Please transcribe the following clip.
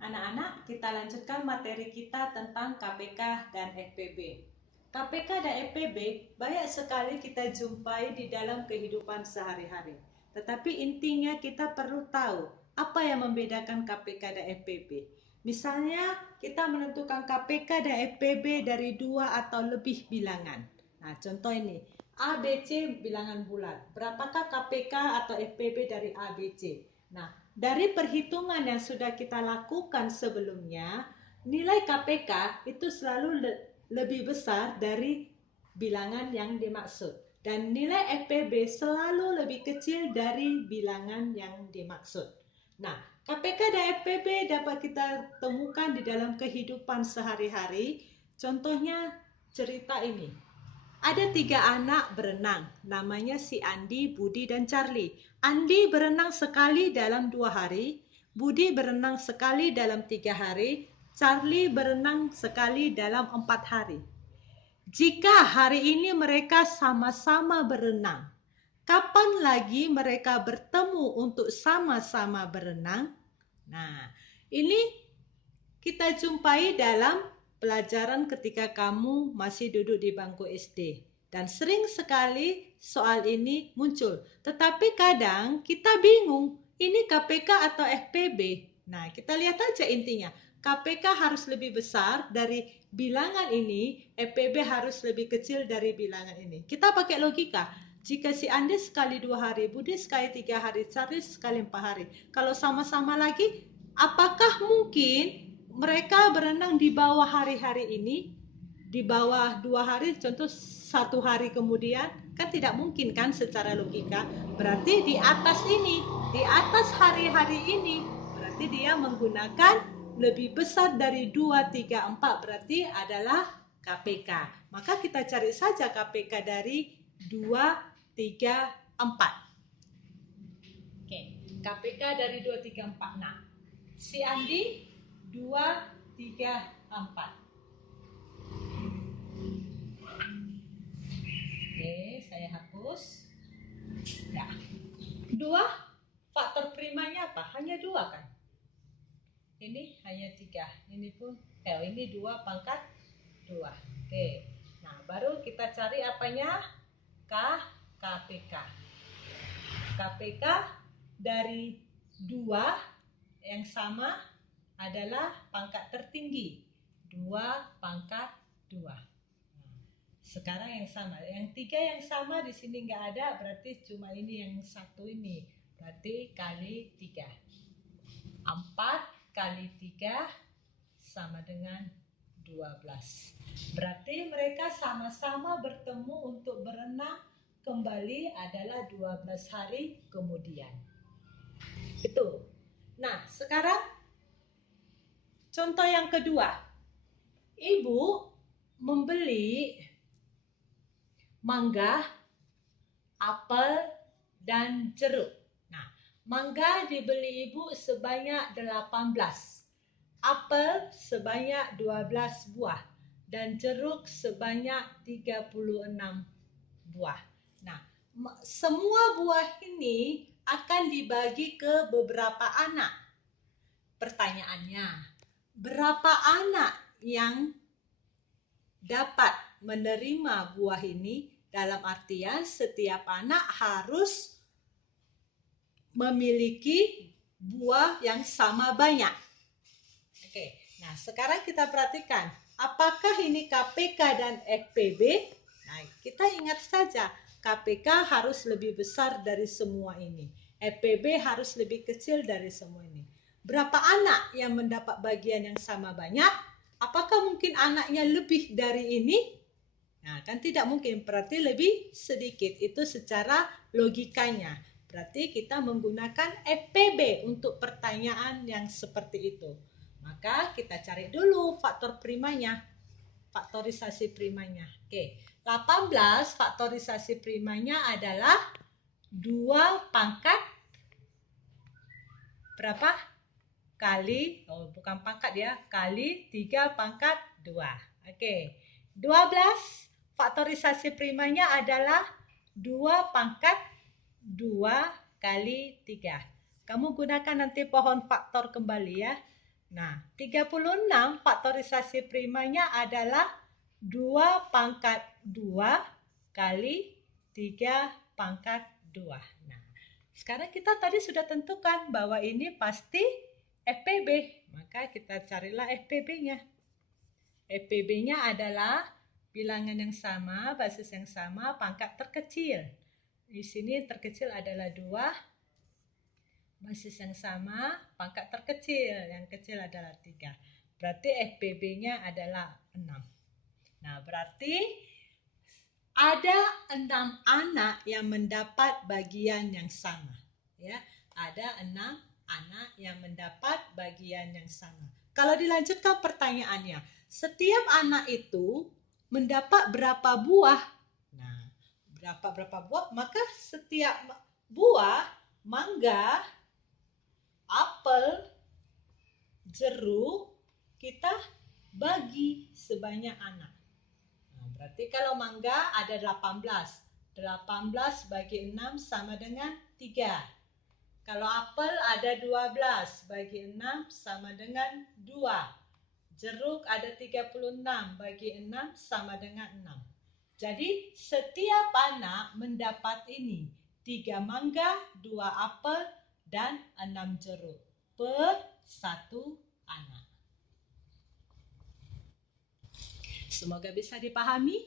Anak-anak, kita lanjutkan materi kita tentang KPK dan FPB. KPK dan FPB banyak sekali kita jumpai di dalam kehidupan sehari-hari. Tetapi intinya kita perlu tahu apa yang membedakan KPK dan FPB. Misalnya kita menentukan KPK dan FPB dari 2 atau lebih bilangan. Nah, contoh ini, A, B, C bilangan bulat. Berapakah KPK atau FPB dari A, B, C? Nah, dari perhitungan yang sudah kita lakukan sebelumnya, nilai KPK itu selalu lebih besar dari bilangan yang dimaksud. Dan nilai FPB selalu lebih kecil dari bilangan yang dimaksud. Nah, KPK dan FPB dapat kita temukan di dalam kehidupan sehari-hari. Contohnya cerita ini. Ada 3 anak berenang, namanya si Andi, Budi, dan Charlie. Andi berenang sekali dalam 2 hari, Budi berenang sekali dalam 3 hari, Charlie berenang sekali dalam 4 hari. Jika hari ini mereka sama-sama berenang, kapan lagi mereka bertemu untuk sama-sama berenang? Nah, ini kita jumpai dalam pelajaran ketika kamu masih duduk di bangku SD. Dan sering sekali soal ini muncul. Tetapi kadang kita bingung, ini KPK atau FPB? Nah, kita lihat aja intinya. KPK harus lebih besar dari bilangan ini, FPB harus lebih kecil dari bilangan ini. Kita pakai logika. Jika si Andi sekali 2 hari, Budi sekali 3 hari, Charlie sekali 4 hari. Kalau sama-sama lagi, apakah mungkin mereka berenang di bawah hari-hari ini, di bawah 2 hari, contoh 1 hari kemudian? Kan tidak mungkin kan secara logika. Berarti di atas ini, di atas hari-hari ini, berarti dia menggunakan lebih besar dari 2, 3, 4, berarti adalah KPK. Maka kita cari saja KPK dari 2, 3, 4. Oke, KPK dari 2, 3, 4. Nah, si Andi 2, 3, 4. Oke, saya hapus. Ya. 2, faktor primanya apa? Hanya 2 kan? Ini hanya 3. Ini pun, ini 2 pangkat 2. Oke. Nah, baru kita cari apanya? KPK. KPK dari 2 yang sama adalah pangkat tertinggi. 2 pangkat 2. Sekarang yang sama. Yang 3 yang sama di sini nggak ada, berarti cuma ini yang 1 ini. Berarti kali 3. 4 kali 3 sama dengan 12. Berarti mereka sama-sama bertemu untuk berenang kembali adalah 12 hari kemudian. Itu. Nah, sekarang contoh yang kedua. Ibu membeli mangga, apel, dan jeruk. Nah, mangga dibeli ibu sebanyak 18, apel sebanyak 12 buah, dan jeruk sebanyak 36 buah. Nah, semua buah ini akan dibagi ke beberapa anak. Pertanyaannya, berapa anak yang dapat menerima buah ini? Dalam artian setiap anak harus memiliki buah yang sama banyak. Oke, nah sekarang kita perhatikan, apakah ini KPK dan FPB? Nah, kita ingat saja, KPK harus lebih besar dari semua ini. FPB harus lebih kecil dari semua ini. Berapa anak yang mendapat bagian yang sama banyak? Apakah mungkin anaknya lebih dari ini? Nah, kan tidak mungkin, berarti lebih sedikit. Itu secara logikanya. Berarti kita menggunakan FPB untuk pertanyaan yang seperti itu. Maka kita cari dulu faktor primanya. Faktorisasi primanya. Oke, 18 faktorisasi primanya adalah 2 pangkat berapa? Kali, bukan pangkat ya, kali 3 pangkat 2. Oke, 12 faktorisasi primanya adalah 2 pangkat 2 kali 3. Kamu gunakan nanti pohon faktor kembali ya. Nah, 36 faktorisasi primanya adalah 2 pangkat 2 kali 3 pangkat 2. Nah, sekarang kita tadi sudah tentukan bahwa ini pasti FPB. Maka kita carilah FPB-nya. FPB-nya adalah bilangan yang sama, basis yang sama, pangkat terkecil. Di sini terkecil adalah 2, basis yang sama, pangkat terkecil, yang kecil adalah 3. Berarti FPB-nya adalah 6. Nah, berarti ada 6 anak yang mendapat bagian yang sama. Ya, ada 6 anak yang mendapat bagian yang sama. Kalau dilanjutkan pertanyaannya, setiap anak itu mendapat berapa buah? Nah, berapa buah? Maka setiap buah, mangga, apel, jeruk, kita bagi sebanyak anak. Nah, berarti kalau mangga ada 18. 18 bagi 6 sama dengan 3. Kalau apel ada 12 bagi 6 sama dengan 2. Jeruk ada 36 bagi 6 sama dengan 6. Jadi setiap anak mendapat ini 3 mangga, 2 apel, dan 6 jeruk per satu anak. Semoga bisa dipahami.